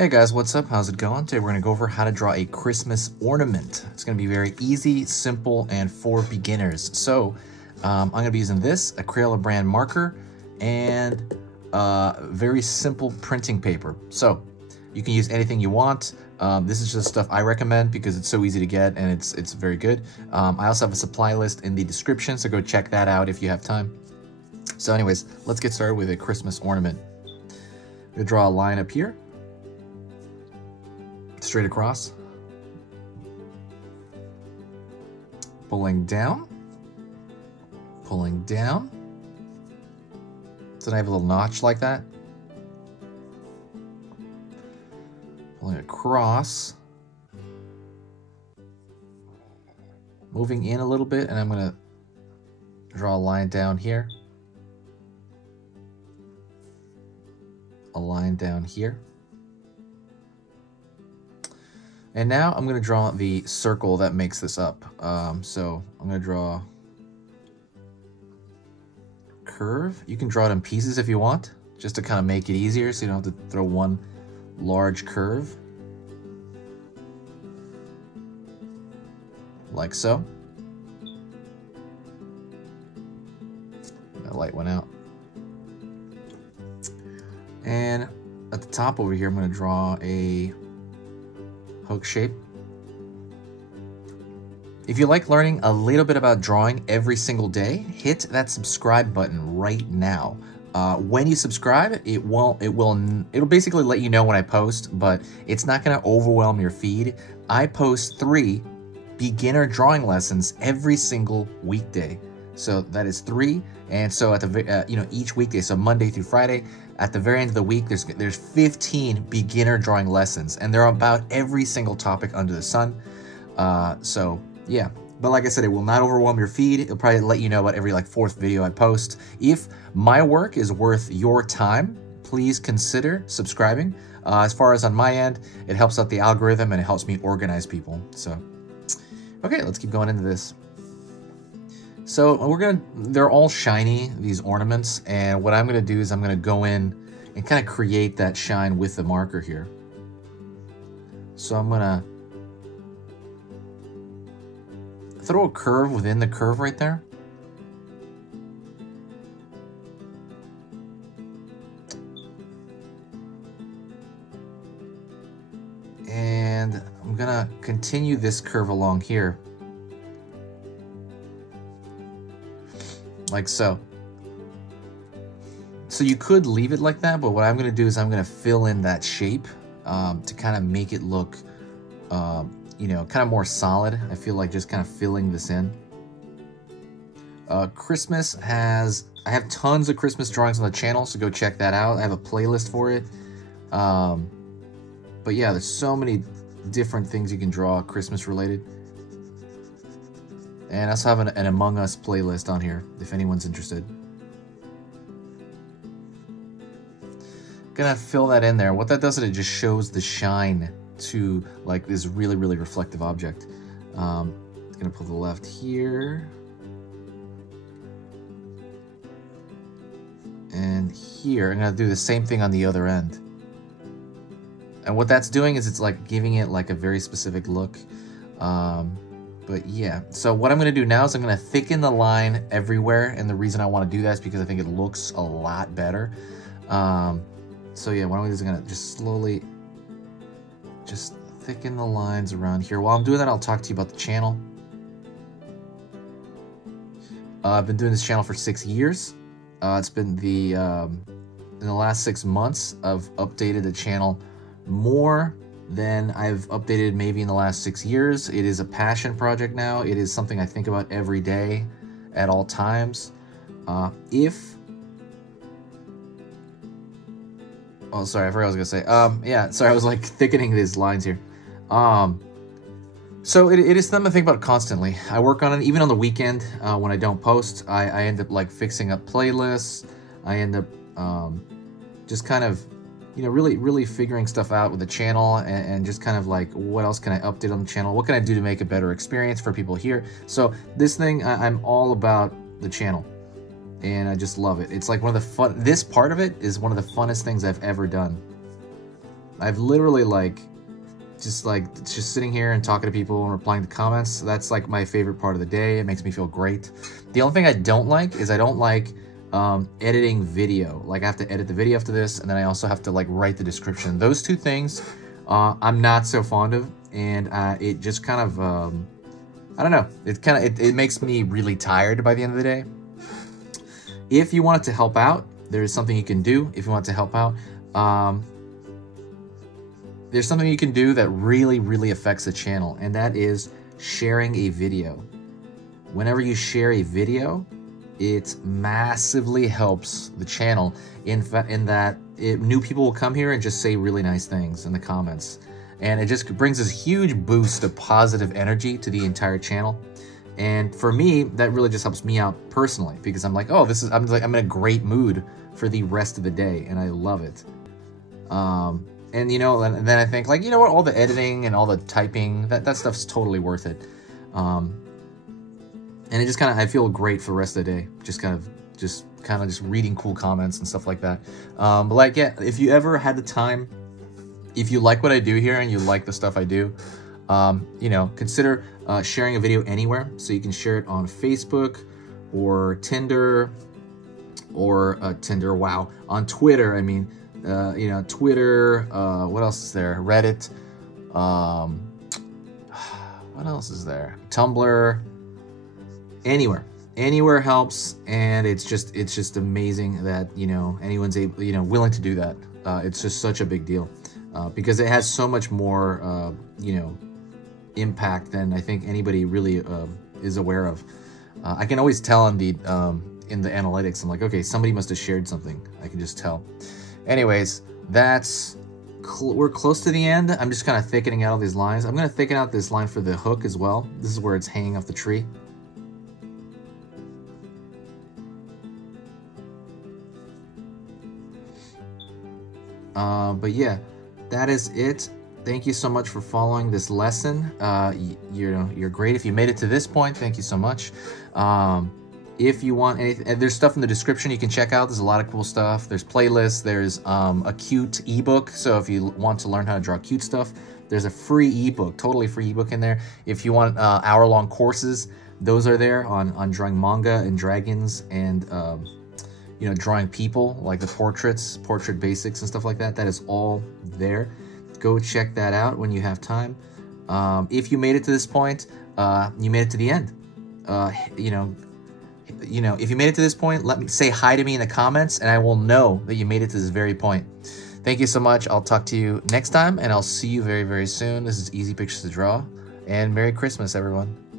Hey guys, what's up? How's it going? Today we're going to go over how to draw a Christmas ornament. It's going to be very easy, simple, and for beginners. So I'm going to be using this, a Crayola brand marker, and very simple printing paper. So you can use anything you want. This is just stuff I recommend because it's so easy to get and it's very good. I also have a supply list in the description, so go check that out if you have time. So anyways, let's get started with a Christmas ornament. I'm going to draw a line up here. Straight across, pulling down, so then I have a little notch like that, pulling across, moving in a little bit, and I'm going to draw a line down here, a line down here. And now I'm going to draw the circle that makes this up. So I'm going to draw a curve. You can draw it in pieces if you want, just to kind of make it easier so you don't have to throw one large curve. Like so. That light went out. And at the top over here, I'm going to draw a hook shape. If you like learning a little bit about drawing every single day, hit that subscribe button right now. When you subscribe, it'll basically let you know when I post, but it's not going to overwhelm your feed. I post 3 beginner drawing lessons every single weekday. So that is 3, and so at the each weekday, so Monday through Friday, at the very end of the week, there's 15 beginner drawing lessons, and they're about every single topic under the sun. So yeah, but like I said, it will not overwhelm your feed. It'll probably let you know about every 4th video I post. If my work is worth your time, please consider subscribing. As far as on my end, it helps out the algorithm and it helps me organize people. So okay, let's keep going into this. So they're all shiny, these ornaments, and what I'm gonna do is I'm gonna go in and kind of create that shine with the marker here. So I'm gonna throw a curve within the curve right there. And I'm gonna continue this curve along here. Like so. So you could leave it like that, but what I'm going to do is I'm going to fill in that shape to kind of make it look, kind of more solid. I feel like just kind of filling this in. Christmas I have tons of Christmas drawings on the channel, so go check that out. I have a playlist for it. But yeah, there's so many different things you can draw Christmas related. And I also have an Among Us playlist on here, if anyone's interested. Gonna fill that in there. What that does is it just shows the shine to this really, really reflective object. Gonna pull the left here. And here, I'm gonna do the same thing on the other end. And what that's doing is it's giving it a very specific look. But yeah, so what I'm going to do now is I'm going to thicken the line everywhere, and the reason I want to do that is because I think it looks a lot better. So yeah, what I'm going to do is I'm going to just slowly just thicken the lines around here. While I'm doing that, I'll talk to you about the channel. I've been doing this channel for 6 years. It's been in the last 6 months, I've updated the channel more than I've updated maybe in the last 6 years. It is a passion project now. It is something I think about every day at all times. Oh, sorry, I forgot what I was gonna say. Yeah, sorry, I was thickening these lines here. So it is something I think about constantly. I work on it even on the weekend when I don't post. I end up fixing up playlists. I end up just kind of really figuring stuff out with the channel and just kind of what else can I update on the channel? What can I do to make a better experience for people here? So this thing, I'm all about the channel. and I just love it. It's like one of the fun, this part of it is one of the funnest things I've ever done. I've literally like just sitting here and talking to people and replying to comments. That's like my favorite part of the day. It makes me feel great. The only thing I don't like is I don't like editing video. Like I have to edit the video after this, and then I also have to like write the description. Those two things I'm not so fond of, and it just kind of I don't know. It makes me really tired by the end of the day. If you want it to help out, there is something you can do. If you want it to help out, there's something you can do that really affects the channel, and that is sharing a video. Whenever you share a video, it massively helps the channel in that new people will come here and just say really nice things in the comments. And it just brings this huge boost of positive energy to the entire channel. And for me, that really just helps me out personally, because I'm like, oh, I'm in a great mood for the rest of the day, and I love it. And you know, and then I think like, you know what, all the editing and all the typing, that stuff's totally worth it. And it just I feel great for the rest of the day. Just reading cool comments and stuff like that. But like, yeah, if you ever had the time, if you like what I do here and you like the stuff I do, you know, consider sharing a video anywhere. So you can share it on Facebook or Tinder or wow, on Twitter. I mean, you know, Twitter, what else is there? Reddit, what else is there? Tumblr, anywhere helps, and it's just amazing that, you know, anyone's able, you know, willing to do that. It's just such a big deal, because it has so much more, you know, impact than I think anybody really is aware of. I can always tell in the analytics. I'm like, okay, somebody must have shared something. I can just tell. Anyways, we're close to the end. I'm just kind of thickening out all these lines. I'm going to thicken out this line for the hook as well. This is where it's hanging off the tree. But yeah, that is it. Thank you so much for following this lesson. You're great. If you made it to this point, thank you so much. If you want anything, there's stuff in the description you can check out. There's a lot of cool stuff. There's playlists. There's a cute ebook. So if you want to learn how to draw cute stuff, there's a free ebook, totally free ebook in there. If you want hour-long courses, those are there on drawing manga and dragons and you know, drawing people, like the portrait basics and stuff like that. That is all there. Go check that out when you have time. If you made it to this point, you made it to the end. You know, if you made it to this point, let me say hi to me in the comments, and I will know that you made it to this very point. Thank you so much. I'll talk to you next time, and I'll see you very soon. This is Easy Pictures to Draw, and Merry Christmas, everyone.